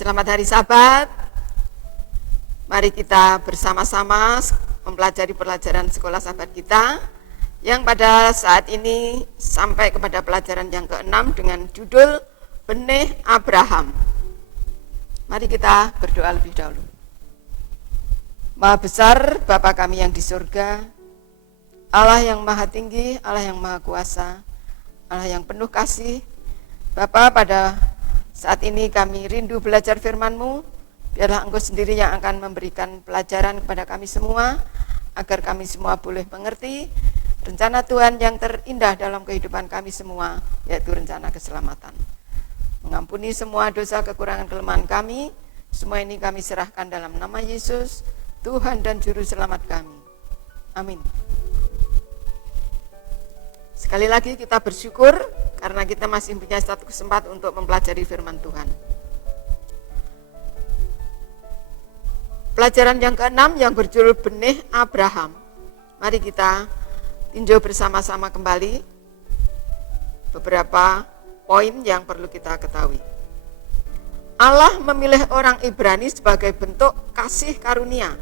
Selamat hari Sabat. Mari kita bersama-sama mempelajari pelajaran sekolah Sabat kita yang pada saat ini sampai kepada pelajaran yang ke-6 dengan judul Benih Abraham. Mari kita berdoa lebih dahulu. Maha besar Bapa kami yang di surga, Allah yang maha tinggi, Allah yang maha kuasa, Allah yang penuh kasih. Bapa, pada saat ini kami rindu belajar firman-Mu. Biarlah Engkau sendiri yang akan memberikan pelajaran kepada kami semua, agar kami semua boleh mengerti rencana Tuhan yang terindah dalam kehidupan kami semua, yaitu rencana keselamatan. Mengampuni semua dosa kekurangan kelemahan kami. Semua ini kami serahkan dalam nama Yesus, Tuhan dan Juru Selamat kami. Amin. Sekali lagi kita bersyukur karena kita masih punya satu kesempatan untuk mempelajari firman Tuhan. Pelajaran yang ke-6 yang berjudul Benih Abraham. Mari kita tinjau bersama-sama kembali beberapa poin yang perlu kita ketahui. Allah memilih orang Ibrani sebagai bentuk kasih karunia.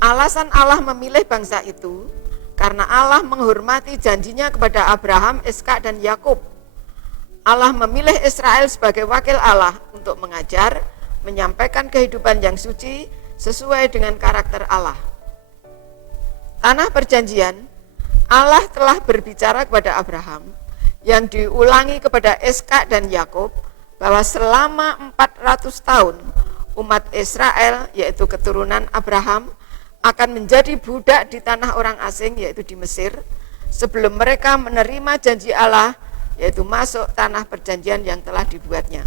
Alasan Allah memilih bangsa itu karena Allah menghormati janjinya kepada Abraham, Ishak dan Yakub. Allah memilih Israel sebagai wakil Allah untuk mengajar, menyampaikan kehidupan yang suci sesuai dengan karakter Allah. Tanah perjanjian, Allah telah berbicara kepada Abraham yang diulangi kepada Ishak dan Yakub bahwa selama 400 tahun umat Israel, yaitu keturunan Abraham, akan menjadi budak di tanah orang asing, yaitu di Mesir, sebelum mereka menerima janji Allah, yaitu masuk tanah perjanjian yang telah dibuatnya.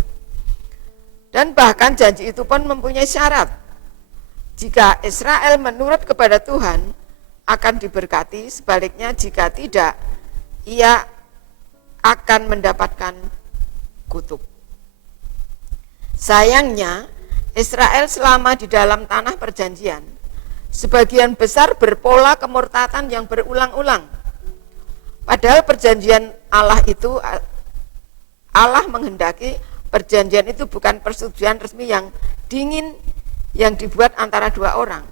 Dan bahkan janji itu pun mempunyai syarat. Jika Israel menurut kepada Tuhan, akan diberkati, sebaliknya jika tidak, ia akan mendapatkan kutuk. Sayangnya, Israel selama di dalam tanah perjanjian, sebagian besar berpola kemurtatan yang berulang-ulang. Padahal perjanjian Allah itu, Allah menghendaki perjanjian itu bukan persetujuan resmi yang dingin yang dibuat antara dua orang.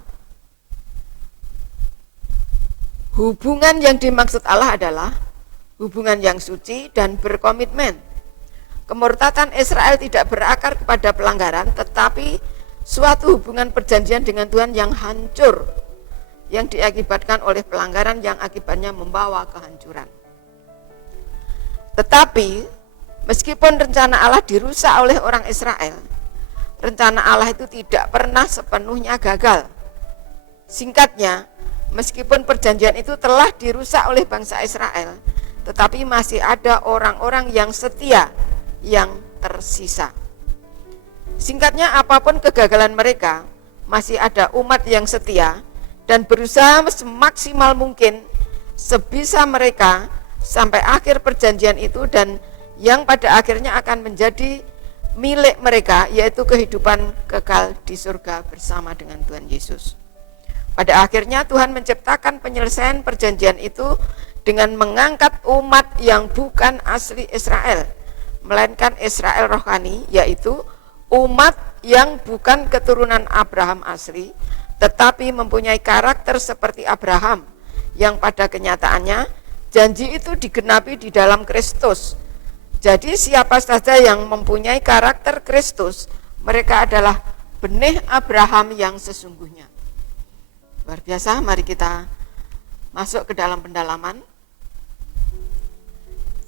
Hubungan yang dimaksud Allah adalah hubungan yang suci dan berkomitmen. Kemurtatan Israel tidak berakar kepada pelanggaran, tetapi suatu hubungan perjanjian dengan Tuhan yang hancur, yang diakibatkan oleh pelanggaran yang akibatnya membawa kehancuran. Tetapi meskipun rencana Allah dirusak oleh orang Israel, rencana Allah itu tidak pernah sepenuhnya gagal. Singkatnya, meskipun perjanjian itu telah dirusak oleh bangsa Israel, tetapi masih ada orang-orang yang setia yang tersisa. Singkatnya, apapun kegagalan mereka, masih ada umat yang setia dan berusaha semaksimal mungkin sebisa mereka sampai akhir perjanjian itu, dan yang pada akhirnya akan menjadi milik mereka, yaitu kehidupan kekal di surga bersama dengan Tuhan Yesus. Pada akhirnya Tuhan menciptakan penyelesaian perjanjian itu dengan mengangkat umat yang bukan asli Israel, melainkan Israel rohani, yaitu umat yang bukan keturunan Abraham asli, tetapi mempunyai karakter seperti Abraham, yang pada kenyataannya janji itu digenapi di dalam Kristus. Jadi siapa saja yang mempunyai karakter Kristus, mereka adalah benih Abraham yang sesungguhnya. Luar biasa, mari kita masuk ke dalam pendalaman.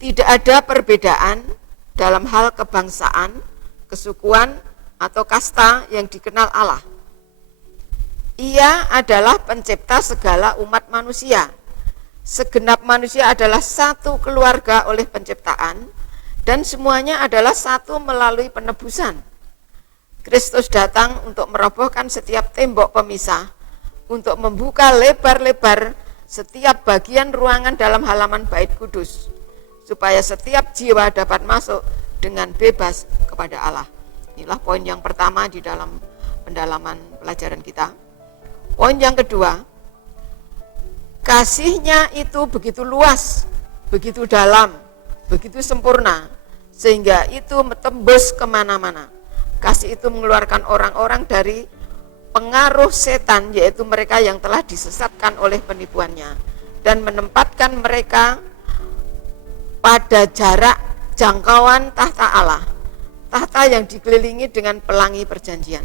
Tidak ada perbedaan dalam hal kebangsaan, kesukuan, atau kasta yang dikenal Allah. Ia adalah pencipta segala umat manusia. Segenap manusia adalah satu keluarga oleh penciptaan, dan semuanya adalah satu melalui penebusan. Kristus datang untuk merobohkan setiap tembok pemisah, untuk membuka lebar-lebar setiap bagian ruangan dalam halaman Bait Kudus, supaya setiap jiwa dapat masuk dengan bebas kepada Allah. Inilah poin yang pertama di dalam pendalaman pelajaran kita. Poin yang kedua, kasihnya itu begitu luas, begitu dalam, begitu sempurna, sehingga itu tembus kemana-mana. Kasih itu mengeluarkan orang-orang dari pengaruh setan, yaitu mereka yang telah disesatkan oleh penipuannya, dan menempatkan mereka pada jarak jangkauan tahta Allah, tahta yang dikelilingi dengan pelangi perjanjian.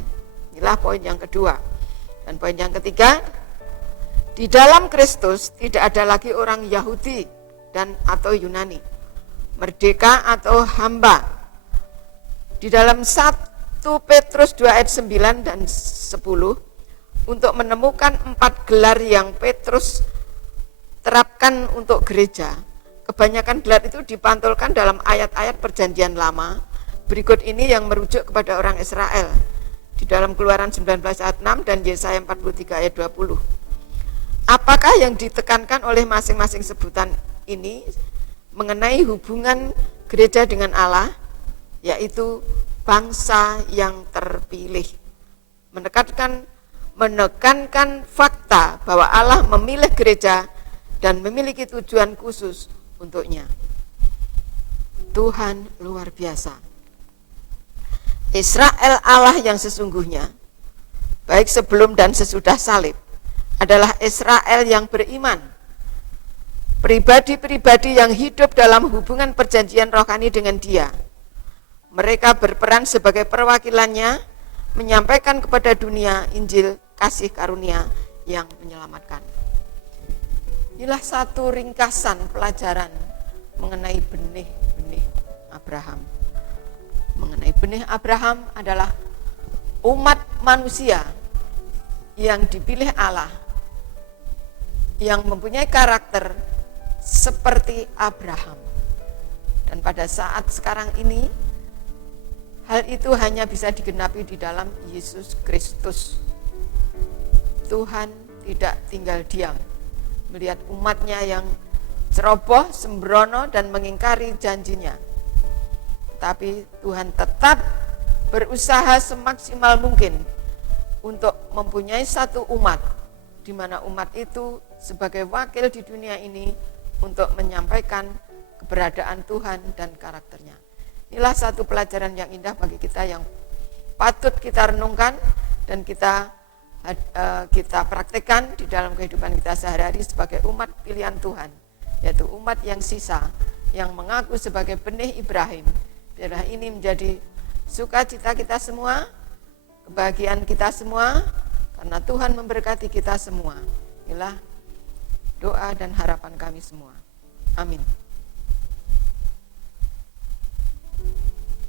Inilah poin yang kedua. Dan poin yang ketiga, di dalam Kristus tidak ada lagi orang Yahudi dan atau Yunani, merdeka atau hamba. Di dalam 1 Petrus 2 ayat 9 dan 10, untuk menemukan 4 gelar yang Petrus terapkan untuk gereja, kebanyakan gelar itu dipantulkan dalam ayat-ayat perjanjian lama. Berikut ini yang merujuk kepada orang Israel di dalam Keluaran 19 ayat 6 dan Yesaya 43 ayat 20. Apakah yang ditekankan oleh masing-masing sebutan ini mengenai hubungan gereja dengan Allah, yaitu bangsa yang terpilih. Menekankan fakta bahwa Allah memilih gereja dan memiliki tujuan khusus untuknya. Tuhan luar biasa. Israel Allah yang sesungguhnya, baik sebelum dan sesudah salib, adalah Israel yang beriman. Pribadi-pribadi yang hidup dalam hubungan perjanjian rohani dengan Dia. Mereka berperan sebagai perwakilannya, menyampaikan kepada dunia Injil kasih karunia yang menyelamatkan. Inilah satu ringkasan pelajaran mengenai benih-benih Abraham. Mengenai benih Abraham adalah umat manusia yang dipilih Allah, yang mempunyai karakter seperti Abraham. Dan pada saat sekarang ini, hal itu hanya bisa digenapi di dalam Yesus Kristus. Tuhan tidak tinggal diam melihat umatnya yang ceroboh, sembrono, dan mengingkari janjinya. Tapi Tuhan tetap berusaha semaksimal mungkin untuk mempunyai satu umat, di mana umat itu sebagai wakil di dunia ini untuk menyampaikan keberadaan Tuhan dan karakternya. Inilah satu pelajaran yang indah bagi kita yang patut kita renungkan dan kita praktekkan di dalam kehidupan kita sehari-hari sebagai umat pilihan Tuhan, yaitu umat yang sisa, yang mengaku sebagai benih Ibrahim. Biarlah ini menjadi sukacita kita semua, kebahagiaan kita semua, karena Tuhan memberkati kita semua. Inilah doa dan harapan kami semua. Amin.